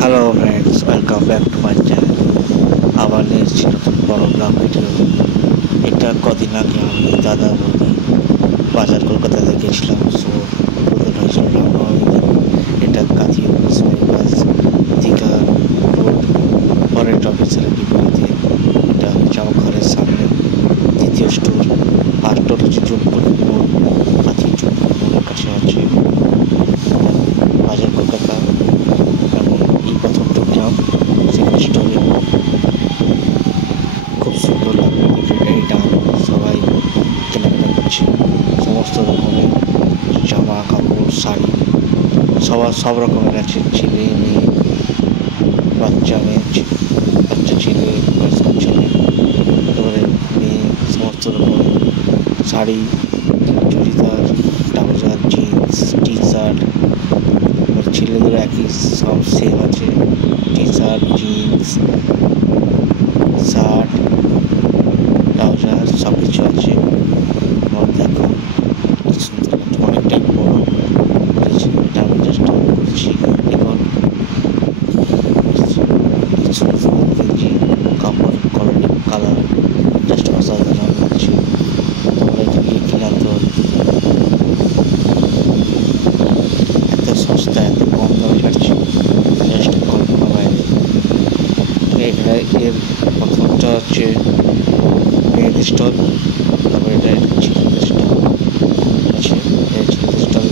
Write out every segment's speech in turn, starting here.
Hello friends, welcome back to my channel. আবার নিয়ে এসেছি নতুন বড় ব্লগ ভিডিও। এটা কদিন আগে আমি দাদা বৌদি বাজার কলকাতাতে গেছিলাম। সো উদ্বোধন হয়েছিল রামনবমীর দিন। এটা Kanthi bypass Digha road forest অফিসারের বিপরীতে। এটা হচ্ছে আমার ঘরের সামনে দ্বিতীয় স্টোর। ফার্স্ট স্টোর হচ্ছে চুনপুরি মোড়, কাঁথি চুনপুরি মোড়ের কাছে আছে বাজার কলকাতা। আমি এই প্রথম ঢুকলাম সেকেন্ড স্টোরে। খুব সুন্দর লাগলো দেখে গাড়িটা। সবাই কেনাকাটা করছে, সমস্ত রকমের জামা কাপড় শাড়ি সব রকমের আছে। ছেলে মেয়ে, বাচ্চা মেয়ে, বাচ্চা ছেলে, বয়স্ক ছেলে, একেবারে মেয়ে, সমস্ত রকমের sari, churidar, trouser, jeans, T shirt. এবার ছেলেদের একই সব সেম আছে, T shirt, jeans, shirt, trouser সব কিছু আছে। আমার দেখো কি সুন্দর লাগছে, অনেকটাই বড় করেছে। এটা আমি জাস্ট করছি এখন। সুন্দর সুন্দর গেঞ্জি, কাপড়, কালার জাস্ট অসাধারণ লাগছে। তোমরা এটা গিয়ে কিনে আনতে পারো। এত সস্তা, এত কম দামে ছাড়ছে, জাস্ট কল্পনা বাইরে। এখানে এর প্রথমটা হচ্ছে মেয়েদের স্টল, তারপরে এটা ছেলেদের স্টল আছে। ছেলেদের স্টল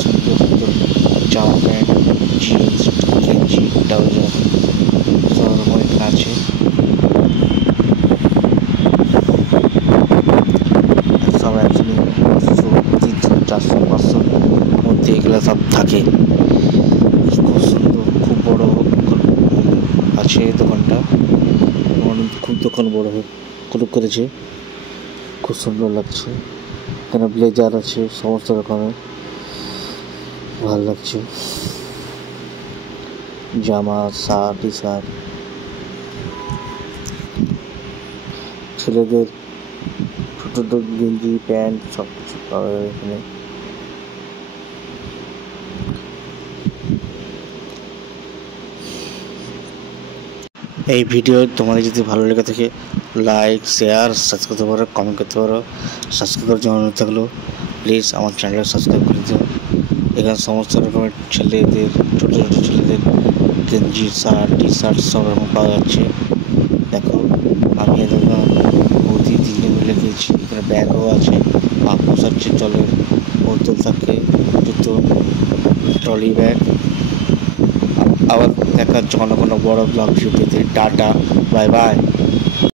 সুন্দর সুন্দর জামা প্যান্ট, জিন্স, গেঞ্জি, ট্রাউজার সব রকম এখানে আছে। সব একদিনই 200, 300, 400, 500 মধ্যে এগুলো সব থাকে। খুব সুন্দর, খুব বড় আছে দোকানটা। খুব দোকান বড় করেছে, খুব সুন্দর লাগছে। এখানে ব্লেজার আছে সমস্ত রকমের, ভালো লাগছে। জামা, শার্ট, টি শার্ট, ছেলেদের ছোটো ছোটো গেঞ্জি, প্যান্ট সব কিছু পাওয়া যাবে এখানে। এই ভিডিও তোমাদের যদি ভালো লেগে থাকে লাইক, শেয়ার, সাবস্ক্রাইব করতে পারো, কমেন্ট করতে পারো। সাবস্ক্রাইব করার জন্য অনুরোধ থাকলো, প্লিজ আমার চ্যানেলটা সাবস্ক্রাইব করে দিও। এখানে সমস্ত রকমের ছেলেদের, ছোটো ছোটো ছেলেদের গেঞ্জি, শার্ট, টি শার্ট সব রকম পাওয়া যাচ্ছে। দেখো আমি দাদা বৌদি তিনজনে মিলে গিয়েছি। এখানে ব্যাগও আছে, পাপোশ আছে, জলের বোতল থাকে, জুতো, ট্রলি ব্যাগ। আবার দেখা হচ্ছে কোনো বড় ব্লগ ভিডিওতে। Tata, bye bye.